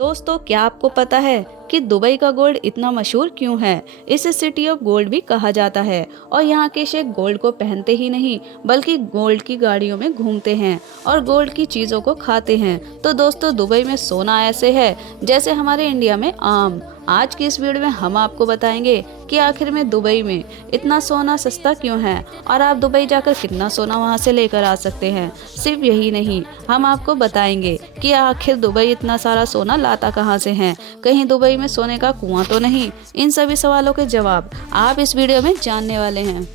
दोस्तों, क्या आपको पता है कि दुबई का गोल्ड इतना मशहूर क्यों है? इसे सिटी ऑफ गोल्ड भी कहा जाता है और यहाँ के शेख गोल्ड को पहनते ही नहीं बल्कि गोल्ड की गाड़ियों में घूमते हैं और गोल्ड की चीज़ों को खाते हैं। तो दोस्तों, दुबई में सोना ऐसे है जैसे हमारे इंडिया में आम। आज की इस वीडियो में हम आपको बताएंगे कि आखिर में दुबई में इतना सोना सस्ता क्यों है और आप दुबई जाकर कितना सोना वहां से लेकर आ सकते हैं। सिर्फ यही नहीं, हम आपको बताएंगे कि आखिर दुबई इतना सारा सोना लाता कहां से है। कहीं दुबई में सोने का कुआं तो नहीं? इन सभी सवालों के जवाब आप इस वीडियो में जानने वाले हैं।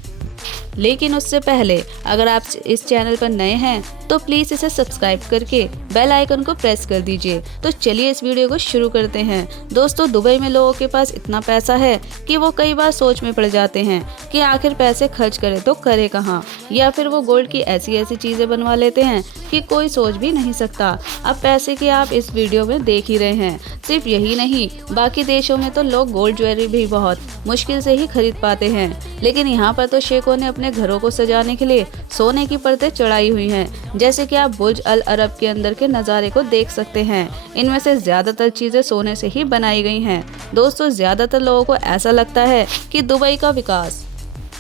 लेकिन उससे पहले अगर आप इस चैनल पर नए हैं तो प्लीज़ इसे सब्सक्राइब करके बेल आइकन को प्रेस कर दीजिए। तो चलिए इस वीडियो को शुरू करते हैं। दोस्तों, दुबई में लोगों के पास इतना पैसा है कि वो कई बार सोच में पड़ जाते हैं कि आखिर पैसे खर्च करें तो करे कहाँ, या फिर वो गोल्ड की ऐसी ऐसी चीज़ें बनवा लेते हैं कि कोई सोच भी नहीं सकता। अब पैसे की आप इस वीडियो में देख ही रहे हैं। सिर्फ यही नहीं, बाकी देशों में तो लोग गोल्ड ज्वेलरी भी बहुत मुश्किल से ही खरीद पाते हैं, लेकिन यहाँ पर तो शेखों ने अपने घरों को सजाने के लिए सोने की परतें चढ़ाई हुई हैं। जैसे कि आप बुर्ज अल अरब के अंदर के नज़ारे को देख सकते हैं। इनमें से ज़्यादातर चीज़ें सोने से ही बनाई गई हैं। दोस्तों, ज़्यादातर लोगों को ऐसा लगता है कि दुबई का विकास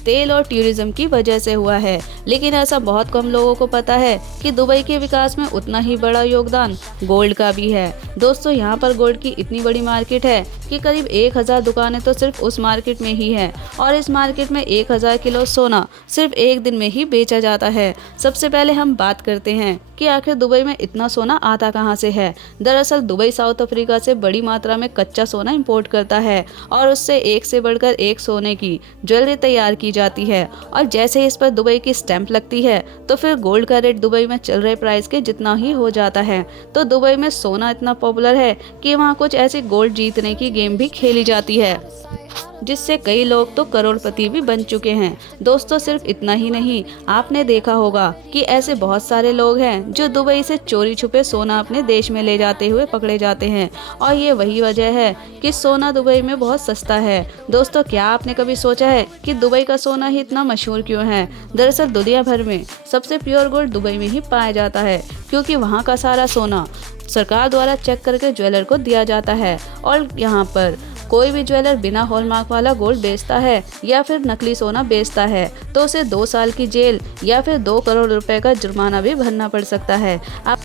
तेल और टूरिज्म की वजह से हुआ है, लेकिन ऐसा बहुत कम लोगों को पता है कि दुबई के विकास में उतना ही बड़ा योगदान गोल्ड का भी है। दोस्तों, यहाँ पर गोल्ड की इतनी बड़ी मार्केट है कि करीब 1000 दुकानें तो सिर्फ उस मार्केट में ही है और इस मार्केट में 1000 किलो सोना सिर्फ एक दिन में ही बेचा जाता है। सबसे पहले हम बात करते हैं कि आखिर दुबई में इतना सोना आता कहाँ से है। दरअसल दुबई साउथ अफ्रीका से बड़ी मात्रा में कच्चा सोना इंपोर्ट करता है और उससे एक से बढ़कर एक सोने की ज्वेलरी तैयार की जाती है, और जैसे ही इस पर दुबई की स्टैंप लगती है तो फिर गोल्ड का रेट दुबई में चल रहे प्राइस के जितना ही हो जाता है। तो दुबई में सोना इतना पॉपुलर है कि वहाँ कुछ ऐसी गोल्ड जीतने की गेम भी खेली जाती है जिससे कई लोग तो करोड़पति भी बन चुके हैं। दोस्तों, सिर्फ इतना ही नहीं, आपने देखा होगा कि ऐसे बहुत सारे लोग हैं जो दुबई से चोरी छुपे सोना अपने देश में ले जाते हुए पकड़े जाते हैं, और ये वही वजह है कि सोना दुबई में बहुत सस्ता है। दोस्तों, क्या आपने कभी सोचा है कि दुबई का सोना ही इतना मशहूर क्यों है? दरअसल दुनिया भर में सबसे प्योर गोल्ड दुबई में ही पाया जाता है, क्योंकि वहाँ का सारा सोना सरकार द्वारा चेक करके ज्वेलर को दिया जाता है, और यहाँ पर कोई भी ज्वेलर बिना हॉलमार्क वाला गोल्ड बेचता है या फिर नकली सोना बेचता है तो उसे 2 साल की जेल या फिर 2 करोड़ रुपए का जुर्माना भी भरना पड़ सकता है। आप